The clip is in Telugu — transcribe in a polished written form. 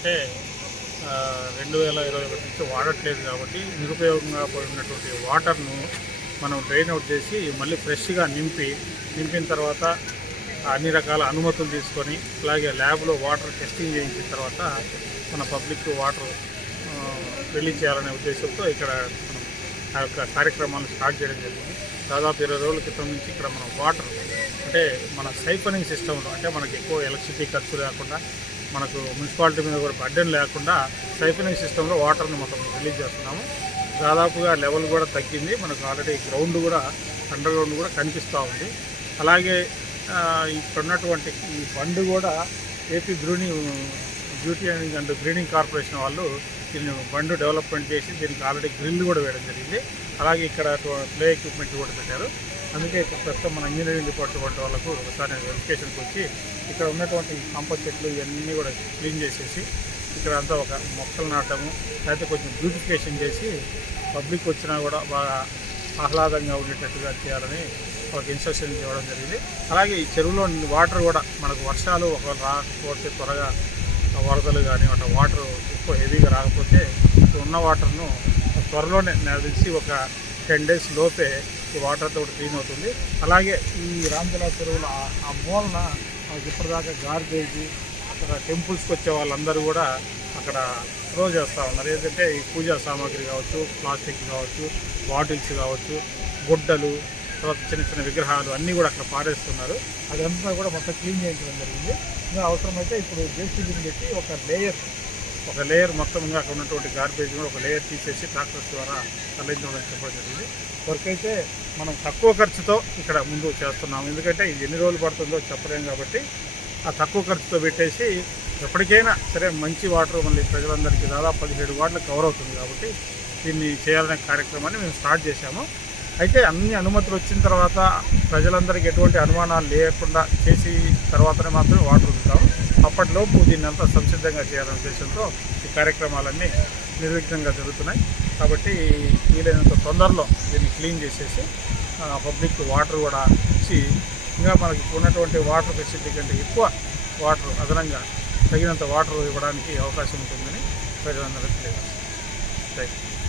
అంటే 2021 నుంచి వాడట్లేదు కాబట్టి నిరుపయోగంగా పోయినటువంటి వాటర్ను మనం డ్రైన్ అవుట్ చేసి మళ్ళీ ఫ్రెష్గా నింపిన తర్వాత అన్ని రకాల అనుమతులు తీసుకొని అలాగే ల్యాబ్లో వాటర్ టెస్టింగ్ చేయించిన తర్వాత మన పబ్లిక్ వాటర్ రిలీజ్ చేయాలనే ఉద్దేశంతో ఇక్కడ మనం ఆ యొక్క కార్యక్రమాలను స్టార్ట్ చేయడం జరిగింది. దాదాపు 20 రోజుల క్రితం నుంచి ఇక్కడ మనం వాటర్ అంటే మన సైఫనింగ్ సిస్టంలో అంటే మనకి ఎక్కువ ఎలక్ట్రిసిటీ ఖర్చు లేకుండా మనకు మున్సిపాలిటీ మీద కూడా బర్డెన్ లేకుండా సైఫనింగ్ సిస్టంలో వాటర్ని మొత్తం రిలీజ్ చేస్తున్నాము. దాదాపుగా లెవెల్ కూడా తగ్గింది. మనకు ఆల్రెడీ గ్రౌండ్ కూడా అండర్ గ్రౌండ్ కూడా కనిపిస్తూ ఉంది. అలాగే ఇక్కడ ఉన్నటువంటి ఈ బండ్ కూడా AP beauty and greening corporation వాళ్ళు దీన్ని బండ్ డెవలప్మెంట్ చేసి దీనికి ఆల్రెడీ గ్రిల్ కూడా వేయడం జరిగింది. అలాగే ఇక్కడ ప్లే ఎక్విప్మెంట్ కూడా పెట్టారు. అందుకే ఇక్కడ ప్రస్తుతం మన ఇంజనీరింగ్ డిపార్ట్మెంట్ వాళ్ళకు ఒకసారి వెరిఫికేషన్కి వచ్చి ఇక్కడ ఉన్నటువంటి కంప చెట్లు ఇవన్నీ కూడా క్లీన్ చేసేసి ఇక్కడ అంతా ఒక మొక్కలు నాటము అయితే కొంచెం బ్యూటిఫికేషన్ చేసి పబ్లిక్ వచ్చినా కూడా బాగా ఆహ్లాదంగా ఉండేటట్టుగా చేయాలని ఒక ఇన్స్ట్రక్షన్ ఇవ్వడం జరిగింది. అలాగే ఈ చెరువులో వాటర్ కూడా మనకు వర్షాలు ఒకవేళ రాకపోతే త్వరగా వరదలు కానీ అట్లా వాటర్ ఎక్కువ హెవీగా రాకపోతే ఉన్న వాటర్ను త్వరలోనే నాకు తెలిసి ఒక 10 days లోపే ఈ వాటర్తో క్లీన్ అవుతుంది. అలాగే ఈ రాంజలా చెరువులో ఆ మూలన మనకి ఇప్పటిదాకా గార్బేజీ అక్కడ టెంపుల్స్కి వచ్చే వాళ్ళందరూ కూడా అక్కడ త్రో చేస్తూ ఉన్నారు. ఏంటంటే ఈ పూజా సామాగ్రి కావచ్చు, ప్లాస్టిక్ కావచ్చు, బాటిల్స్ కావచ్చు, గుడ్డలు, తర్వాత చిన్న చిన్న విగ్రహాలు అన్నీ కూడా అక్కడ పారేస్తున్నారు. అదంతా కూడా మొత్తం క్లీన్ చేయించడం జరిగింది. ఇంకా అవసరమైతే ఇప్పుడు జేసీబీని పెట్టి ఒక లేయర్ మొత్తం ఇంకా అక్కడ ఉన్నటువంటి గార్బేజ్ కూడా ఒక లేయర్ తీసేసి ట్రాక్టర్స్ ద్వారా తరలించడం చెప్పడం జరిగింది. వర్క్ అయితే మనం తక్కువ ఖర్చుతో ఇక్కడ ముందు చేస్తున్నాము. ఎందుకంటే ఇది ఎన్ని రోజులు పడుతుందో చెప్పలేము కాబట్టి ఆ తక్కువ ఖర్చుతో పెట్టేసి ఎప్పటికైనా సరే మంచి వాటర్ మళ్ళీ ప్రజలందరికీ దాదాపు 17 వార్డులు కవర్ అవుతుంది కాబట్టి దీన్ని చేయాలనే కార్యక్రమాన్ని మేము స్టార్ట్ చేశాము. అయితే అన్ని అనుమతులు వచ్చిన తర్వాత ప్రజలందరికీ ఎటువంటి అనుమానాలు లేకుండా చేసి తర్వాతనే మాత్రమే వాటర్ వదులుతాము. అప్పటిలోపు దీన్ని అంతా సంసిద్ధంగా చేయాలనే ఉద్దేశంతో ఈ కార్యక్రమాలన్నీ నిర్విఘ్నంగా జరుగుతున్నాయి. కాబట్టి వీలైనంత తొందరలో దీన్ని క్లీన్ చేసేసి పబ్లిక్ వాటర్ కూడా ఇచ్చి ఇంకా మనకి ఉన్నటువంటి వాటర్ ఫెసిలిటీ కంటే ఎక్కువ వాటర్ అదనంగా తగినంత వాటర్ ఇవ్వడానికి అవకాశం ఉంటుందని ప్రజలందరికీ తెలియజేస్తాం. Thank you.